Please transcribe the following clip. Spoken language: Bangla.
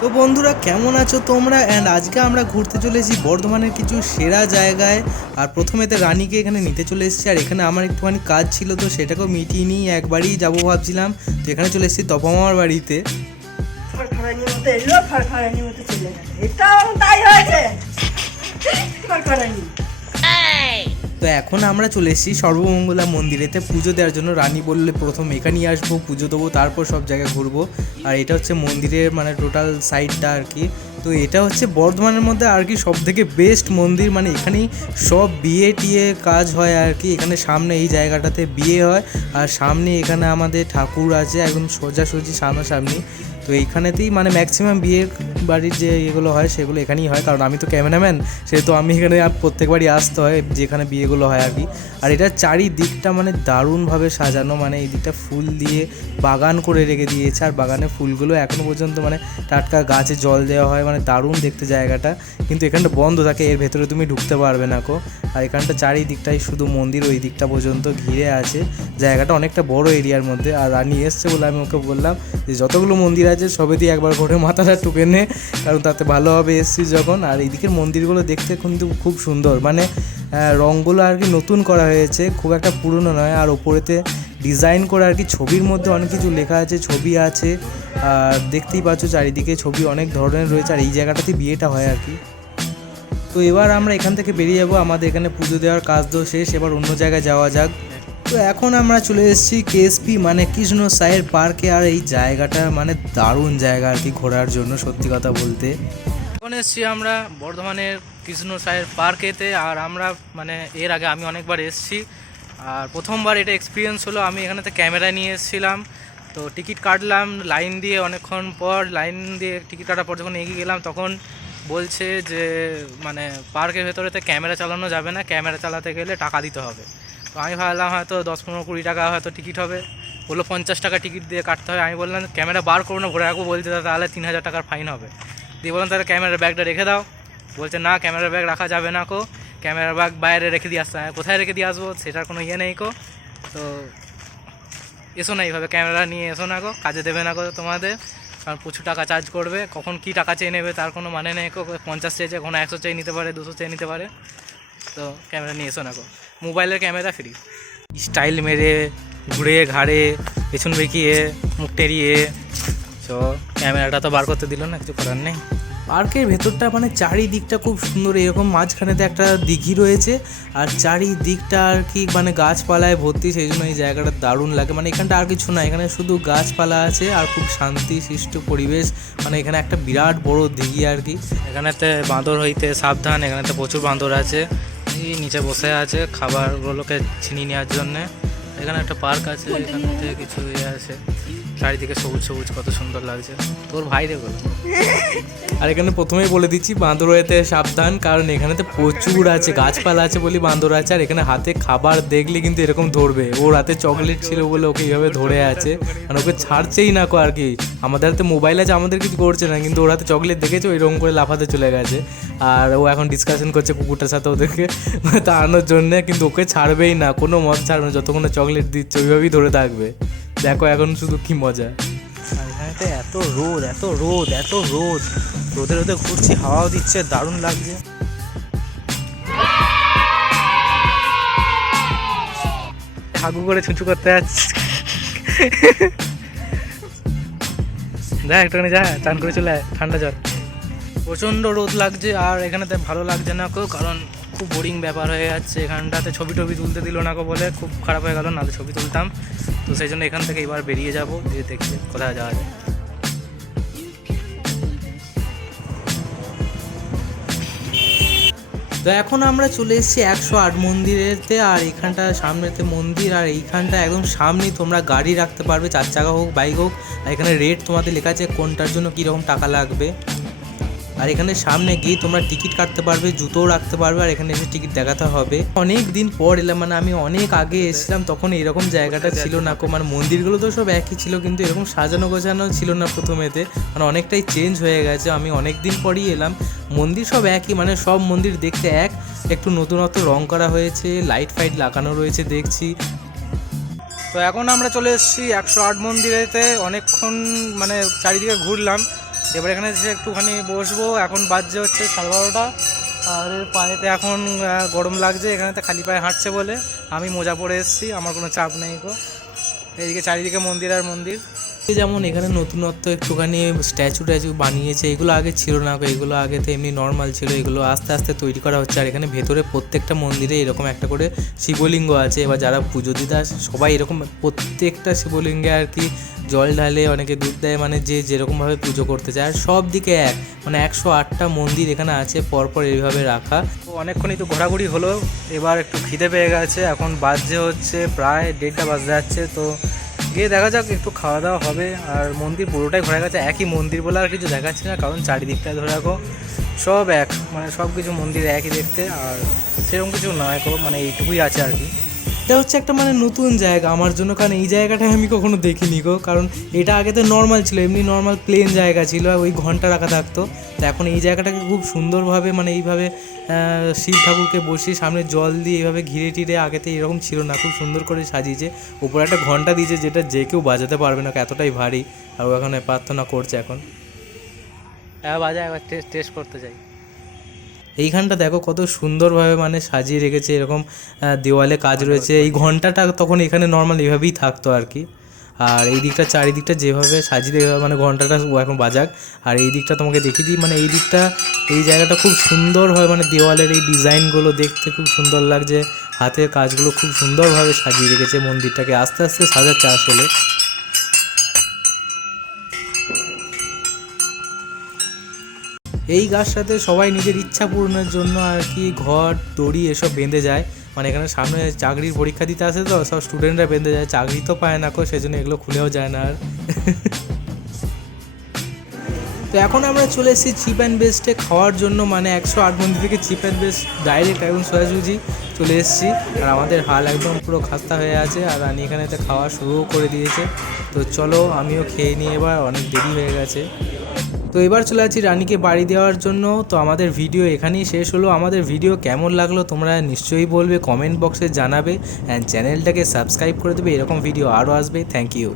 তো বন্ধুরা, কেমন আছো তোমরা? অ্যান্ড আজকে আমরা ঘুরতে চলেছি বর্ধমানের কিছু সেরা জায়গায়। আর প্রথমেতে রানীকে এখানে নিতে চলে এসেছি, আর এখানে আমার একটুখানি কাজ ছিল, তো সেটাকেও মিটিয়ে নিয়ে একবারই যাব ভাবছিলাম। তো এখানে চলে এসেছি তপমামার বাড়িতে। এলো চলে এটাও তাই হয়েছে। তো এখন আমরা চলে এসেছি সর্বমঙ্গলা মন্দিরেতে। পুজো দেওয়ার জন্য রানী বললে প্রথম এখানেই আসব, পুজো দেবো, তারপর সব জায়গায় ঘুরবো। আর এটা হচ্ছে মন্দিরের মানে টোটাল সাইডটা আর কি। তো এটা হচ্ছে বর্ধমানের মধ্যে আর কি সব থেকে বেস্ট মন্দির। মানে এখানেই সব বিয়ে টিয়ে কাজ হয় আর কি। এখানে সামনে এই জায়গাটাতে বিয়ে হয়। আর সামনে এখানে আমাদের ঠাকুর আছে, একদম সোজাসুজি সামনাসামনি। তো এইখানেতেই মানে ম্যাক্সিমাম বিয়ের বাড়ির যে এগুলো হয়, সেগুলো এখানেই হয়। কারণ আমি তো ক্যামেরাম্যান সেহেতু আমি এখানে আর প্রত্যেকবারই আসতে হয়, যেখানে বিয়েগুলো হয় আর কি। আর এটা চারিদিকটা মানে দারুণভাবে সাজানো মানে এই দিকটা ফুল দিয়ে বাগান করে রেখে দিয়েছে। আর বাগানে ফুলগুলো এখনও পর্যন্ত মানে টাটকা গাছে জল দেওয়া হয় মানে দারুণ দেখতে জায়গাটা। কিন্তু এখানটা বন্ধ থাকে, এর ভেতরে তুমি ঢুকতে পারবে না কো। আর এখানটা চারিদিকটাই শুধু মন্দির, ওই দিকটা পর্যন্ত ঘিরে আছে। জায়গাটা অনেকটা বড় এরিয়ার মধ্যে। আর রানী এসছে বলে আমি ওকে বললাম যে যতগুলো মন্দির আছে, সবে দিয়ে একবার ঘুরে মাথাটা টুকে নে, কারণ তাতে ভালোভাবে এসছিস যখন। আর এইদিকের মন্দিরগুলো দেখতে কিন্তু খুব সুন্দর। মানে রঙগুলো আর কি নতুন করা হয়েছে, খুব একটা পুরনো নয়। আর ওপরেতে ডিজাইন করে আর কি ছবির মধ্যে অনেক কিছু লেখা আছে, ছবি আছে। আর দেখতেই পাচ্ছ চারিদিকে ছবি অনেক ধরনের রয়েছে। আর এই জায়গাটাতে বিয়েটা হয় আর কি। তো এবার আমরা এখান থেকে বেরিয়ে যাব। আমাদের এখানে পুজো দেওয়ার কাজ তো শেষ। এবার অন্য জায়গায় যাওয়া যাক। তো এখন আমরা চলে এসেছি কেএসপি মানে কৃষ্ণ সায়ের পার্কে। আর এই জায়গাটা মানে দারুণ জায়গা আর কি ঘোরার জন্য, সত্যি কথা বলতে। এখন এসেছি আমরা বর্ধমানের কৃষ্ণ সায়ের পার্কেতে, আর আমরা মানে এর আগে আমি অনেকবার এসেছি। আর প্রথমবার এটা এক্সপিরিয়েন্স হলো, আমি এখানেতে ক্যামেরা নিয়ে এসেছিলাম। তো টিকিট কাটলাম, লাইন দিয়ে অনেকক্ষণ পর, লাইন দিয়ে টিকিট কাটার পর যখন এগিয়ে গেলাম, তখন বলছে যে মানে পার্কের ভেতরেতে ক্যামেরা চালানো যাবে না, ক্যামেরা চালাতে গেলে টাকা দিতে হবে। তো আমি ভাবলাম হয়তো দশ পনেরো কুড়ি টাকা হয়তো টিকিট হবে। বলল পঞ্চাশ টাকা টিকিট দিয়ে কাটতে হবে। আমি বললাম, ক্যামেরা বার করব না, ভরে রাখব বলছে তাহলে তিন হাজার টাকার ফাইন হবে। দিয়ে বললাম, তাহলে ক্যামেরার ব্যাগটা রেখে দাও। বলছে, না ক্যামেরার ব্যাগ রাখা যাবে না কো। ক্যামেরার ব্যাগ বাইরে রেখে দিয়ে আসতে হবে। কোথায় রেখে দিয়ে আসব? সেটার কোনো ইয়ে নেই কো। তো এসো না এইভাবে, ক্যামেরা নিয়ে এসো না গো কাজে দেবে না গো তোমাদের। কারণ প্রচুর টাকা চার্জ করবে। কখন কি টাকা চেয়ে নেবে তার কোনো মানে নেই গো পঞ্চাশ চেয়েছে কোনো একশো চেয়ে নিতে পারে, দুশো চেয়ে নিতে পারে। তো ক্যামেরা নিয়ে এসো না গো। মোবাইলের ক্যামেরা ফ্রি স্টাইল মেরে, ঘুরে, ঘাড়ে, পেছন বেঁকিয়ে, মুখ টেরিয়ে। তো ক্যামেরাটা তো বার করতে দিল না, কিছু করার নেই। পার্কের ভেতরটা মানে চারিদিকটা খুব সুন্দর, এরকম মাঝখানেতে একটা দিঘি রয়েছে আর চারিদিকটা আর কি মানে গাছপালায় ভর্তি, সেই জন্য এই জায়গাটা দারুণ লাগে। মানে এখানটা আর কিছু না, এখানে শুধু গাছপালা আছে আর খুব শান্তি সৃষ্ট পরিবেশ। মানে এখানে একটা বিরাট বড় দিঘি আর কি। এখানেতে বাঁদর হইতে সাবধান, এখানেতে প্রচুর বাঁদর আছে। নিচে বসে আছে খাবারগুলোকে ছিনিয়ে নেওয়ার জন্যে। এখানে একটা পার্ক আছে এখান থেকে কিছু ইয়ে আছে। চারিদিকে সবুজ সবুজ কত সুন্দর লাগছে। তোর ভাই রে বলো আর এখানে প্রথমেই বলে দিচ্ছি বাঁদরেতে সাবধান কারণ এখানেতে প্রচুর আছে গাছপালা আছে বলি বাঁদর আছে আর এখানে হাতে খাবার দেখলে কিন্তু এরকম ধরবে। ওর হাতে চকলেট ছিল বলে ওকে এইভাবে ধরে আছে। আর ওকে ছাড়ছেই না কো আর কি। আমাদের হাতে মোবাইল আছে আমাদের কিছু করছে না কিন্তু ওর হাতে চকলেট দেখেছে? ওইরকম করে লাফাতে চলে গেছে। আর ও এখন ডিসকাশন করছে কুকুরটার সাথে ওদেরকে। তাড়ানোর জন্যে কিন্তু ওকে ছাড়বেই না কোনো মত ছাড়বে না যতক্ষণ না চকলেট দিচ্ছে ওইভাবেই ধরে থাকবে। দেখো এখন শুধু কি মজা। এখানেতে এত রোদ এত রোদ এত রোদ। রোদে রোদে ঘুরছি, হাওয়াও দিচ্ছে, দারুণ লাগছে। হাগু করে ছুঁচু করতে যাচ্ছে। যা, একটুখানি যা, চান করে চলে ঠান্ডা জল। প্রচণ্ড রোদ লাগছে, আর এখানেতে ভালো লাগছে না কেউ, কারণ খুব বোরিং ব্যাপার হয়ে যাচ্ছে। এখানটাতে ছবি টবি তুলতে দিল না বলে খুব খারাপ হয়ে গেল, নাহলে ছবি তুলতাম। তো সেই জন্য এখান থেকে এবার বেরিয়ে যাব, গিয়ে দেখতে কোথায় যাওয়া যায়। তো এখন আমরা চলে এসেছি একশো আট মন্দিরেতে, আর এখানটা সামনেতে মন্দির, আর এইখানটা একদম সামনেই তোমরা গাড়ি রাখতে পারবে, চার চাকা হোক, বাইক হোক। আর এখানে রেট তোমাদের লেখা আছে কোনটার জন্য কীরকম টাকা লাগবে। আর এখানে সামনে গিয়ে তোমরা টিকিট কাটতে পারবে, জুতোও রাখতে পারবে, আর এখানে এসে টিকিট দেখাতে হবে। অনেক দিন পর এলাম মানে আমি অনেক আগে এসেছিলাম, তখন এরকম জায়গাটা ছিল না মানে মন্দিরগুলো তো সব একই ছিল, কিন্তু এরকম সাজানো গোছানো ছিল না প্রথমেতে। মানে অনেকটাই চেঞ্জ হয়ে গেছে, আমি অনেক দিন পরই এলাম। মন্দির সব একই মানে সব মন্দির দেখতে এক। একটু নতুনত্ব রং করা হয়েছে লাইট ফাইট লাগানো রয়েছে দেখছি। তো এখন আমরা চলে এসেছি একশো আট মন্দিরেতে, অনেকক্ষণ মানে চারিদিকে ঘুরলাম। এবার এখানে এসে একটুখানি বসবো। এখন বাজছে হচ্ছে সাড়ে বারোটা। আর পায়েতে এখন গরম লাগছে, এখানে তো খালি পায়ে হাঁটছে বলে। আমি মোজা পরে এসেছি, আমার কোনো চাপ নেই গো। এইদিকে চারিদিকে মন্দির আর মন্দির। যেমন এখানে নতুনত্ব একটুখানি স্ট্যাচু ট্যাচু বানিয়েছে, এগুলো আগে ছিল না এগুলো আগে তো এমনি নর্মাল ছিল, এগুলো আস্তে আস্তে তৈরি করা হচ্ছে। আর এখানে ভেতরে প্রত্যেকটা মন্দিরে এরকম একটা করে শিবলিঙ্গ আছে, এবার যারা পুজো দিতে আসে, সবাই এরকম প্রত্যেকটা শিবলিঙ্গে আর কি জল ঢালে অনেকে দুধ দেয় মানে যে যেরকমভাবে পুজো করতে চায়। সব দিকে এক মানে একশো আটটা মন্দির এখানে আছে, পরপর এইভাবে রাখা। অনেকক্ষণই তো ঘোরাঘুরি হলো, এবার একটু খিদে পেয়ে গেছে, এখন বাজছে হচ্ছে প্রায় দেড়টা বাজতে যাচ্ছে, তো গিয়ে দেখা যাক, একটু খাওয়া দাওয়া হবে। আর মন্দির পুরোটাই ঘোরা গেছে। একই মন্দির বলে আর কিছু দেখাচ্ছে না, কারণ চারিদিকটা ধরে রাখো, সব এক মানে সব কিছু মন্দির একই দেখতে, আর সেরকম কিছু নয় মানে এইটুকুই আছে আর কি। এটা হচ্ছে একটা মানে নতুন জায়গা আমার জন্য, কারণ এই জায়গাটা আমি কখনো দেখিনি গো। কারণ এটা আগে তো নর্মাল ছিল, এমনি নর্মাল প্লেন জায়গা ছিল ওই ঘণ্টা রাখা থাকতো। তো এখন এই জায়গাটাকে খুব সুন্দরভাবে মানে এইভাবে শিব ঠাকুরকে বসিয়ে সামনে জল দিয়ে এইভাবে ঘিরে টিরে আগেতে এরকম ছিল না, খুব সুন্দর করে সাজিয়েছে। উপরে একটা ঘণ্টা দিয়েছে যেটা যে কেউ বাজাতে পারবে না, এতটাই ভারী, আর ও প্রার্থনা করছে এখন। হ্যাঁ বাজা এবার টেস্ট টেস্ট করতে চাই এইখানটা দেখো কত সুন্দরভাবে মানে সাজিয়ে রেখেছে, এরকম দেওয়ালে কাজ রয়েছে। এই ঘন্টাটা তখন এখানে নর্মাল এভাবেই থাকতো আর কি। আর এই দিকটা, চারিদিকটা যেভাবে সাজিয়ে দেওয়া মানে ঘন্টাটা এখন বাজাক। আর এই দিকটা তোমাকে দেখিয়ে দিই মানে এই দিকটা, এই জায়গাটা খুব সুন্দর হয় মানে দেওয়ালের এই ডিজাইনগুলো দেখতে খুব সুন্দর লাগছে। হাতের কাজগুলো খুব সুন্দরভাবে সাজিয়ে রেখেছে মন্দিরটাকে। আস্তে আস্তে সাজাচ্ছে আসলে। এই গাছটাতে সবাই নিজের ইচ্ছা পূরণের জন্য আর কি ঘর, দড়ি এসব বেঁধে যায়। মানে এখানে সামনে চাকরির পরীক্ষা দিতে আসে তো, সব স্টুডেন্টরা বেঁধে যায়। চাকরি তো পায় না কো, সেজন্য এগুলো খুলেও যায় না আর। তো এখন আমরা চলে এসেছি চিপ অ্যান্ড বেস্টে খাওয়ার জন্য মানে একশো আট মন্দির থেকে চিপ অ্যান্ড বেস্ট ডাইরেক্ট একদম সোজাসুজি চলে এসেছি। আর আমাদের হাল একদম পুরো খাস্তা হয়ে আছে। আর রানি এখানেতে খাওয়া শুরুও করে দিয়েছে। তো চলো আমিও খেয়ে নিয়ে এবার, অনেক দেরি হয়ে গেছে। তো এবার চলে আছি রানীকে বাড়ি দেওয়ার জন্য। তো আমাদের ভিডিও এখানেই শেষ হলো। আমাদের ভিডিও কেমন লাগল তোমরা নিশ্চয়ই বলবে কমেন্ট বক্সে জানাবে। অ্যান্ড চ্যানেলটাকে সাবস্ক্রাইব করে দেবে। এরকম ভিডিও আরও আসবে। Thank you